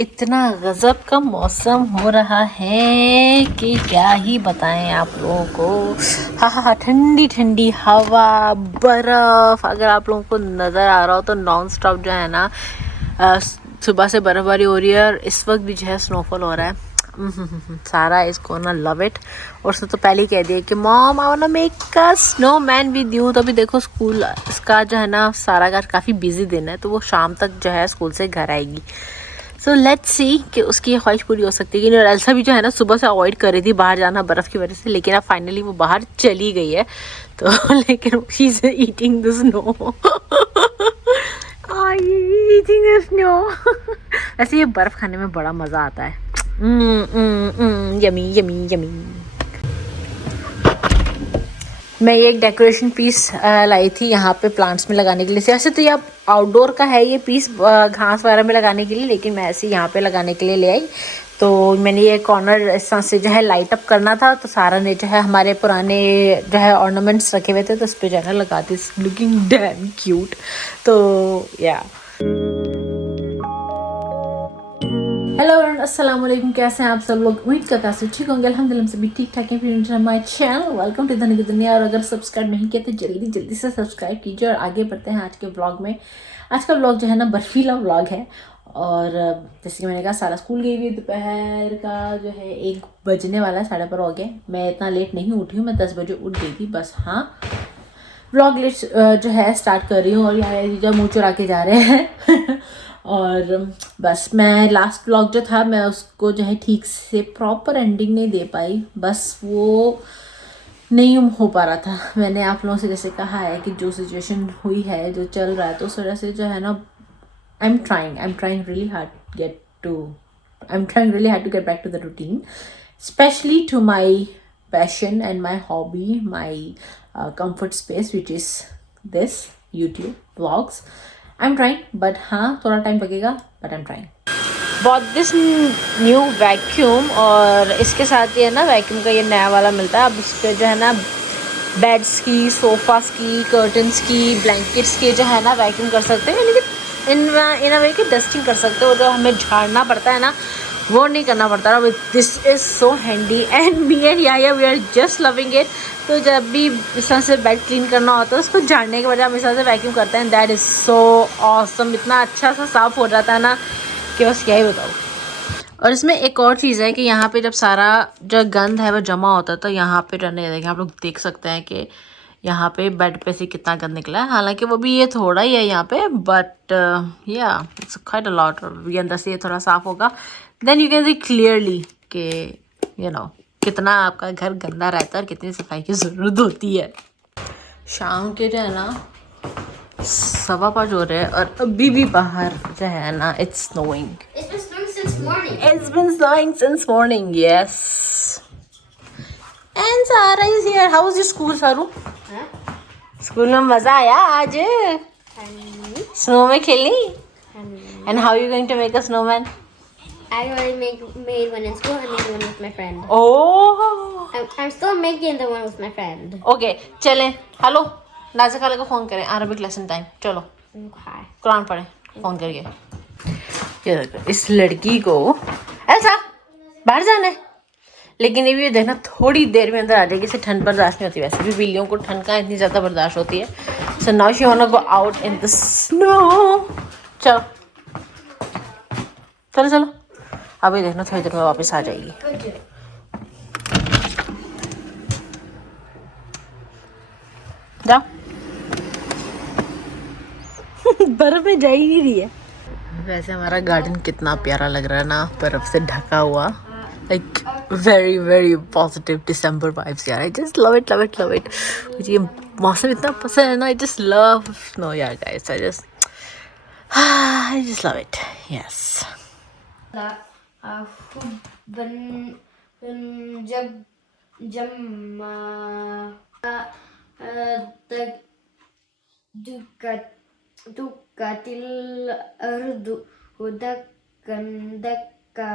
इतना गजब का मौसम हो रहा है कि क्या ही बताएं आप लोगों को। हाँ हाँ हाँ, ठंडी ठंडी हवा, बर्फ। अगर आप लोगों को नज़र आ रहा हो तो नॉन स्टॉप जो है ना सुबह से बर्फबारी हो रही है और इस वक्त भी जो है स्नोफॉल हो रहा है। सारा इज गोना लव इट। और उसने तो पहले ही कह दिया कि mom I want to make a snowman with you. तो अभी देखो स्कूल इसका जो है ना सारा का काफ़ी बिजी दिन है, तो वो शाम तक जो है स्कूल से घर आएगी। सो लेट्स सी कि उसकी ये ख्वाहिश पूरी हो सकती है कि नहीं। और एल्सा भी जो है ना सुबह से अवॉइड कर रही थी बाहर जाना बर्फ़ की वजह से, लेकिन अब फाइनली वो बाहर चली गई है। तो लेकिन she is eating the snow. Eating the snow. वैसे ये बर्फ़ खाने में बड़ा मज़ा आता है। Yummy yummy yummy. मैं ये एक डेकोरेशन पीस लाई थी यहाँ पे प्लांट्स में लगाने के लिए। वैसे तो ये आउटडोर का है ये पीस घास वगैरह में लगाने के लिए, लेकिन मैं ऐसे यहाँ पे लगाने के लिए ले आई। तो मैंने ये कॉर्नर इस तरह से जो है लाइट अप करना था, तो सारा ने जो है हमारे पुराने जो है ऑर्नामेंट्स रखे हुए थे तो उस पर जो है ना लगा दी। Looking dam cute. तो या हेलो अस्सलाम वालेकुम, कैसे हैं आप सब लोग। उम्मीद करता है ठीक होंगे। अल्हम्दुलिल्लाह सभी ठीक ठाक हैं। फिर माय चैनल वेलकम टू धनी की दुनिया। और अगर सब्सक्राइब नहीं किया तो जल्दी से सब्सक्राइब कीजिए। और आगे बढ़ते हैं आज के ब्लॉग में। आज का ब्लॉग जो है ना बर्फीला ब्लॉग है। और जैसे कि मैंने कहा सारा स्कूल गई हुई, दोपहर का जो है 1 बजने वाला है, 12:30 हो गए। मैं इतना लेट नहीं उठी हूँ, मैं 10 बजे उठ गई थी बस। हाँ, व्लॉग लेट जो है स्टार्ट कर रही हूँ। और यहाँ जीजा मुँह चुरा के जा रहे हैं। और बस मैं लास्ट व्लॉग जो था मैं उसको जो है ठीक से प्रॉपर एंडिंग नहीं दे पाई, बस वो नहीं हो पा रहा था। मैंने आप लोगों से जैसे कहा है कि जो सिचुएशन हुई है, जो चल रहा है, तो उस वजह से जो है ना I am trying really hard get to I'm trying really hard to get back to the routine, especially to my passion and my hobby, my comfort space, which is this YouTube vlogs. I'm trying, but हाँ थोड़ा time लगेगा, but I'm trying. Bought this new vacuum और इसके साथ ये ना vacuum का ये नया वाला मिलता है। अब इस पर जो है ना बेड्स की, सोफास की, कर्टन्स की, ब्लैंकेट्स की जो है ना वैक्यूम कर सकते हैं, यानी कि इन अ वे की डस्टिंग कर सकते हो। जो हमें झाड़ना पड़ता है ना वो नहीं करना पड़ता। This is so handy and me and याया we are just loving it. तो जब भी इस तरह से बेड क्लीन करना होता है उसको झाड़ने के बजाय हम इस तरह से वैक्यूम करते हैं। That is so awesome. इतना अच्छा सा साफ़ हो जाता है ना कि बस क्या ही बताओ। और इसमें एक और चीज़ है कि यहाँ पे जब सारा जो गंद है वो जमा होता है तो यहाँ पे रहने देखें आप लोग देख सकते हैं कि यहाँ पे बेड पे से कितना गंद निकला है। हालांकि वो भी ये थोड़ा ही है यहाँ पे, बट या इट्स क्वाइट अ लॉट। ये अंदर से ये थोड़ा साफ होगा, then you can see clearly कि यू नो कितना आपका घर गंदा रहता है और कितनी सफाई की ज़रूरत होती है। शाम के जो है ना 5:15 हो रहे हैं और अभी भी बाहर जो है ना it's snowing. It's been snowing since morning, yes. And Sara is here. How was your school, Saru? Huh? School में मजा आया आज? Snow में खेली? And how are you going to make a snowman? I already made one in school. I made one with my friend. Oh. I'm still making the one with my friend. Okay, चलें. Hello. नाज़ा खाला को phone करें. Arabic lesson time. चलो. Okay. Quran पढ़ें. Phone करके. ये देखो इस लड़की को ऐसा बाहर जाना है, लेकिन ये भी देखना थोड़ी देर में अंदर आ जाएगी। इसे ठंड बर्दाश्त नहीं होती। वैसे भी बिल्लियों को ठंड का इतनी ज़्यादा बर्दाश्त होती है। So now she want to go out in the snow. चलो चलो चलो, अभी देखना थोड़ी देर में वापस आ जाएगी। जाओ। बर्फ में जा ही नहीं रही है। वैसे हमारा गार्डन कितना प्यारा लग रहा है ना, बर्फ से ढका हुआ। Like very positive December vibes यार। आई जस्ट लव इट मुझे ये मौसम इतना पसंद है ना। आई जस्ट लव स्नो यार guys. I just love it, yes. जब जम्मा दुक्कातिल अर्दु दक्कन दक्का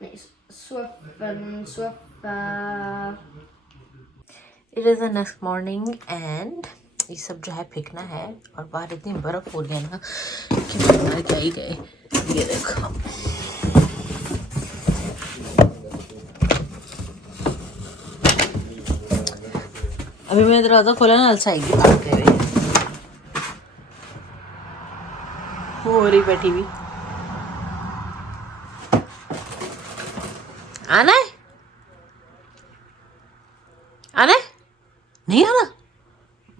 Nee, Swift. It is the next morning and ये सब जो है फेंकना है और बाहर इतनी बर्फ़ हो रही है ना कि बाहर क्या ही गए। ये देखो अभी मैंने दरवाज़ा खोला ना अलसा आएगी भागते हुए हो रही बैठी हुई। आना है आना है नहीं आना।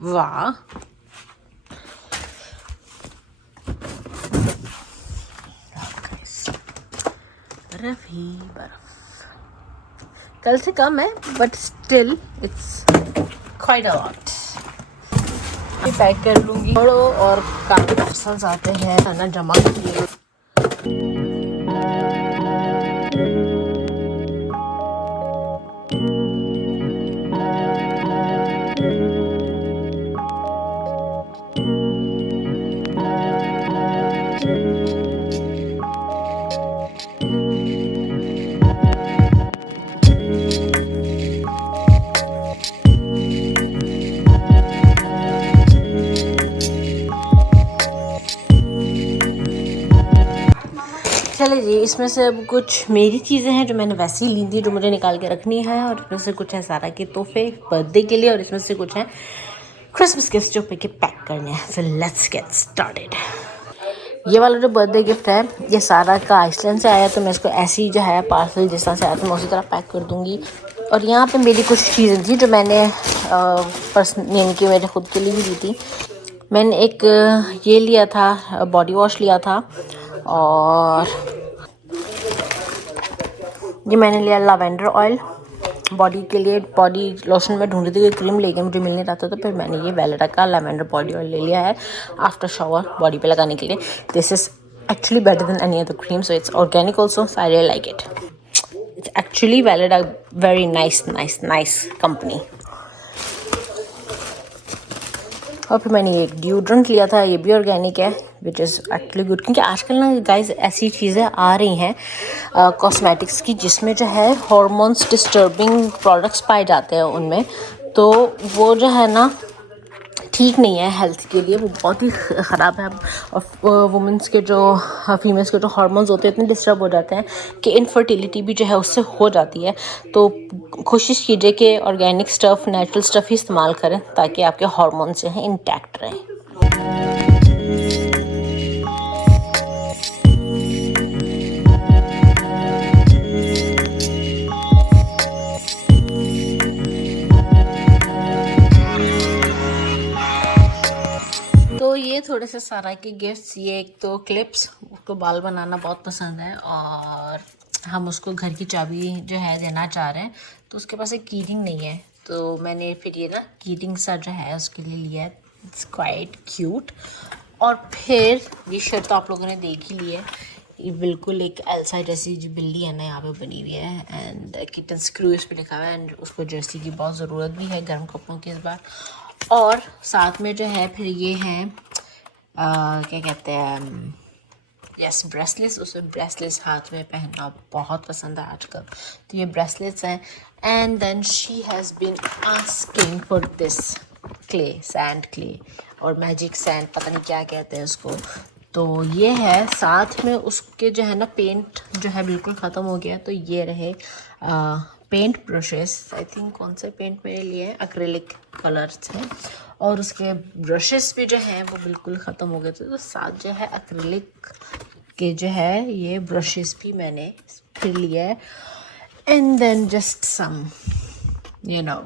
वाह बर्फ ही बर्फ कल से कम है but still it's quite a lot. Pack कर लूँगी और काफ़ी पार्सल्स आते हैं ना जमा किए। चले जी इसमें से अब कुछ मेरी चीज़ें हैं जो मैंने वैसे ही ली थी जो मुझे निकाल के रखनी है और इसमें से कुछ है सारा के तोहफे बर्थडे के लिए और इसमें से कुछ है क्रिसमस गिफ्ट जो पे पैक करने हैं। फिर लेट्स गेट स्टार्टेड। ये वाला जो बर्थडे गिफ्ट है ये सारा का आइसलैंड से आया तो मैं इसको ऐसे ही जो है पार्सल जिस तरह से आया तो मैं उसी तरह पैक कर दूँगी। और यहाँ पे मेरी कुछ चीज़ें थी जो मैंने पर्सन यानी कि मेरे खुद के लिए भी ली थी। मैंने एक ये लिया था बॉडी वॉश लिया था और ये मैंने लिया लैवेंडर ऑयल बॉडी के लिए। बॉडी लोशन में ढूंढ रही थी क्रीम लेके मुझे मिल नहीं रहा था तो फिर मैंने ये वेलेटा का लैवेंडर बॉडी ऑयल ले लिया है आफ्टर शावर बॉडी पे लगाने के लिए। This is actually better than any other cream so it's organic also so I really like it. It's actually Valletta very nice company. और फिर मैंने ये डिओड्रेंट लिया था ये भी ऑर्गेनिक है विच इज़ एक्चुअली गुड क्योंकि आजकल ना गाइस ऐसी चीज़ें आ रही हैं कॉस्मेटिक्स की जिसमें जो है हॉर्मोन्स डिस्टर्बिंग प्रोडक्ट्स पाए जाते हैं उनमें तो वो जो है ना ठीक नहीं है हेल्थ के लिए। वो बहुत ही ख़राब है और वुमेंस के जो फीमेल्स के जो हार्मोन्स होते हैं इतने डिस्टर्ब हो जाते हैं कि इनफर्टिलिटी भी जो है उससे हो जाती है। तो कोशिश कीजिए कि ऑर्गेनिक स्टफ़ नेचुरल स्टफ़ ही इस्तेमाल करें ताकि आपके हार्मोन्स जो हैं इंटैक्ट रहें। तो ये थोड़े से सारा के गिफ्ट्स। ये एक तो क्लिप्स उसको बाल बनाना बहुत पसंद है और हम उसको घर की चाबी जो है देना चाह रहे हैं तो उसके पास एक की रिंग नहीं है तो मैंने फिर ये ना की रिंग सा जो है उसके लिए लिया है। It's quite cute. और फिर ये शर्ट तो आप लोगों ने देख ही ली है। ये बिल्कुल एक एल्सा जैसी जो बिल्ली है ना यहाँ पे बनी हुई है एंड किटन स्क्रू इस पर लिखा हुआ है एंड उसको जर्सी की बहुत ज़रूरत भी है गर्म कपड़ों की इस बार। और साथ में जो है फिर ये हैं क्या कहते हैं यस ब्रेसलेट्स। उसे ब्रेसलेट्स हाथ में पहनना बहुत पसंद है आजकल तो ये ब्रेसलेट्स हैं। And then she has been asking for this clay sand clay और मैजिक सैंड पता नहीं क्या कहते हैं उसको। तो ये है साथ में उसके जो है ना पेंट जो है बिल्कुल ख़त्म हो गया तो ये रहे पेंट ब्रशेस। आई थिंक कौन से पेंट मेरे लिए हैं एक्रेलिक कलर्स हैं और उसके ब्रशेस भी जो हैं वो बिल्कुल ख़त्म हो गए थे तो साथ जो है एक्रेलिक के जो है ये ब्रशेस भी मैंने फिर लिया है। And then just some you know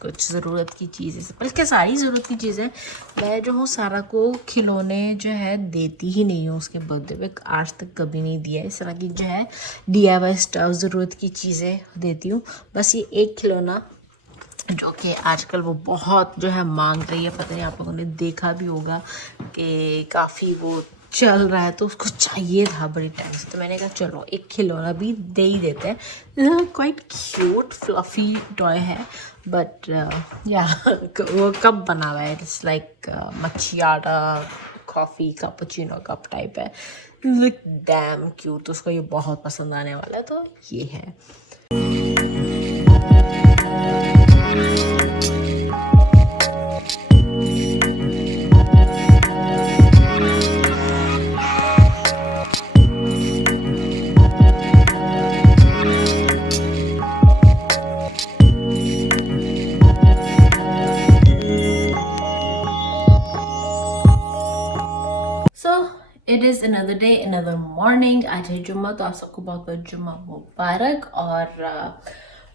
कुछ ज़रूरत की चीज़ें बल्कि सारी ज़रूरत की चीज़ें। मैं जो हूँ सारा को खिलौने जो है देती ही नहीं हूँ उसके बर्थडे पे आज तक कभी नहीं दिया। इस तरह की जो है DIY स्टफ ज़रूरत की चीज़ें देती हूँ। बस ये एक खिलौना जो कि आजकल वो बहुत जो है मांग रही है पता नहीं आप लोगों ने देखा भी होगा कि काफ़ी वो चल रहा है तो उसको चाहिए था बड़ी टाइम से तो मैंने कहा चलो एक खिलौना भी दे ही देते हैं। क्वाइट क्यूट फ्लफी टॉय है बट या वो कब बना हुआ है इट्स लाइक मच्छी आटा कॉफ़ी कैपुचिनो कप टाइप है, लुक डैम क्यूट, तो उसको ये बहुत पसंद आने वाला है, तो ये है। It is another day, another morning. आज है जुम्मा, तो आप सबको बहुत बहुत जुम्मा मुबारक। और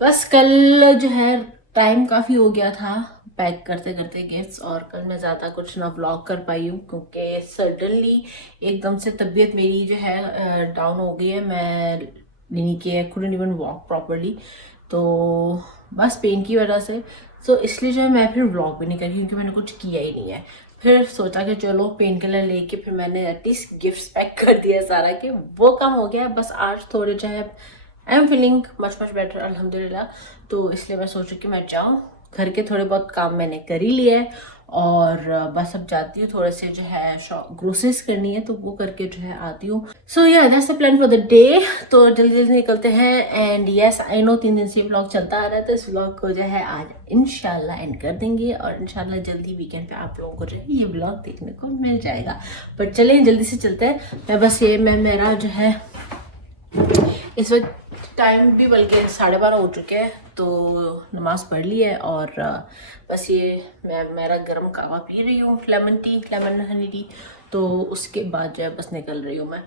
बस कल जो है टाइम काफ़ी हो गया था पैक करते करते गिफ्ट्स, और कल मैं ज़्यादा कुछ ना व्लॉग कर पाई हूँ क्योंकि सडनली एकदम से तबीयत मेरी जो है डाउन हो गई है। मैं यानी कि couldn't even वॉक प्रॉपरली, तो बस पेन की वजह से, तो इसलिए जो है मैं फिर व्लॉग भी नहीं करी क्योंकि मैंने कुछ किया ही नहीं है। फिर सोचा कि चलो पेन किलर लेके फिर मैंने एटलीस्ट गिफ्ट्स पैक कर दिया सारा, के वो कम हो गया। बस आज थोड़े जो है I am feeling much better अल्हम्दुलिल्लाह, तो इसलिए मैं सोचूं कि मैं जाऊँ, घर के थोड़े बहुत काम मैंने कर ही लिए है और बस अब जाती हूँ, थोड़े से जो है ग्रोसरीज करनी है तो वो करके जो है आती हूँ। सो या that's the plan for the day. तो जल्दी जल्दी निकलते हैं। एंड यस आई नो 3 दिन से ये व्लॉग चलता आ रहा है, तो इस व्लॉग को जो है आज इंशाल्लाह एंड कर देंगे और इंशाल्लाह जल्दी वीकेंड पे आप लोगों को जो है ये व्लॉग देखने को मिल जाएगा। पर चलें जल्दी से चलते हैं। मैं मेरा जो है इस वक्त टाइम भी बल्कि 12:30 हो चुके हैं, तो नमाज पढ़ ली है और बस ये मैं मेरा गर्म कहवा पी रही हूँ, लेमन हनी टी। तो उसके बाद जो है बस निकल रही हूँ मैं।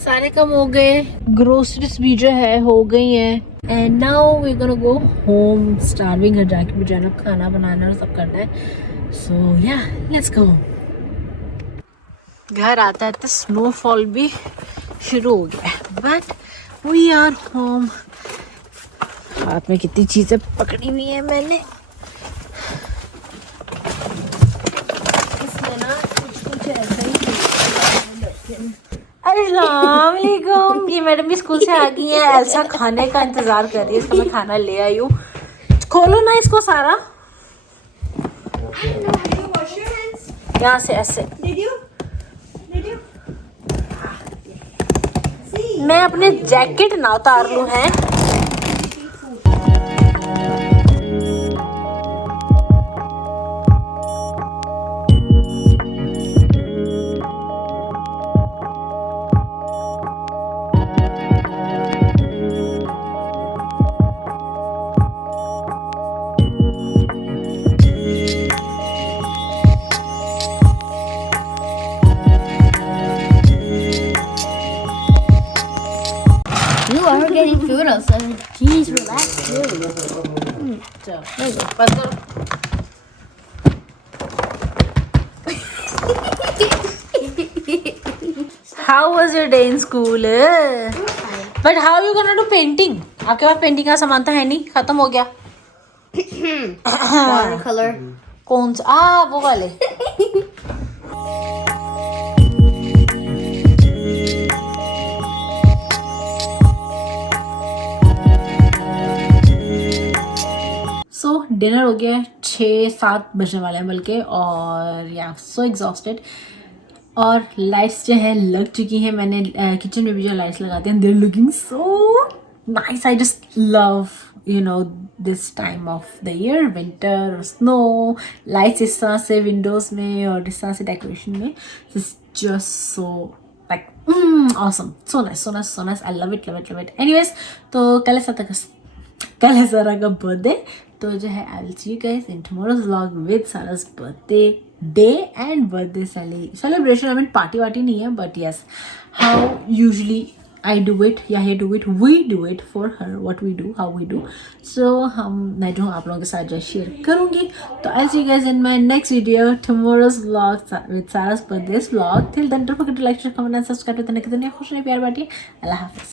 सारे कम हो गए, ग्रोसरीज भी जो है हो गई हैं and now we gonna go home. Starving घर जाके भी जो है ना खाना बनाना और सब करना है। सो या लेट्स गो। घर आता है तो स्नोफॉल भी शुरू हो गया है, बट वी आर होम। हाथ में कितनी चीजें पकड़ी हुई है मैंने, इसमें ना कुछ ऐसा ही। अस्सलाम वालेकुम, ये मैडम भी स्कूल से आ गई है। एल्सा खाने का इंतजार कर रही है, इसका मैं खाना ले आई हूँ। खोलो ना इसको सारा, यहाँ से ऐसे। मैं अपने जैकेट ना उतार लूँ हैं। You are getting food outside. Jeez, relax, dude. चलो नहीं दो, बंद करो। How was your day in school? But how are you gonna do painting? आपके पास पेंटिंग का सामान तो है नहीं, खत्म हो गया। Watercolor. कौन सा? वो वाले। सो डिनर हो गया है, 6-7 बजने वाले हैं बल्कि, और या सो एग्जॉस्टेड। और लाइट्स जो है लग चुकी हैं, मैंने किचन में भी जो लाइट्स लगाते हैं, they are looking so nice. I just love this time of the year, winter, snow, lights इस तरह से विंडोज़ में और इस तरह से डेकोरेशन में, just so like awesome, so nice, I love it. Anyways, तो कल है सारा का बर्थडे, तो जो है I will see you guys in tomorrow's vlog with Sara's birthday day and birthday celebration. I mean party वार्टी नहीं है, but yes how usually I do it या he do it, we do it for her, what we do, how we do. So मैं जो आप लोगों के साथ जो शेयर करूँगी. तो I'll see you guys in my next video, tomorrow's vlog with Sarah's birthday's vlog. Till then don't forget to like, share, comment and subscribe. तो नई दुनिया खुश रहिए, प्यार बांटिए. अल्लाह हाफिज़.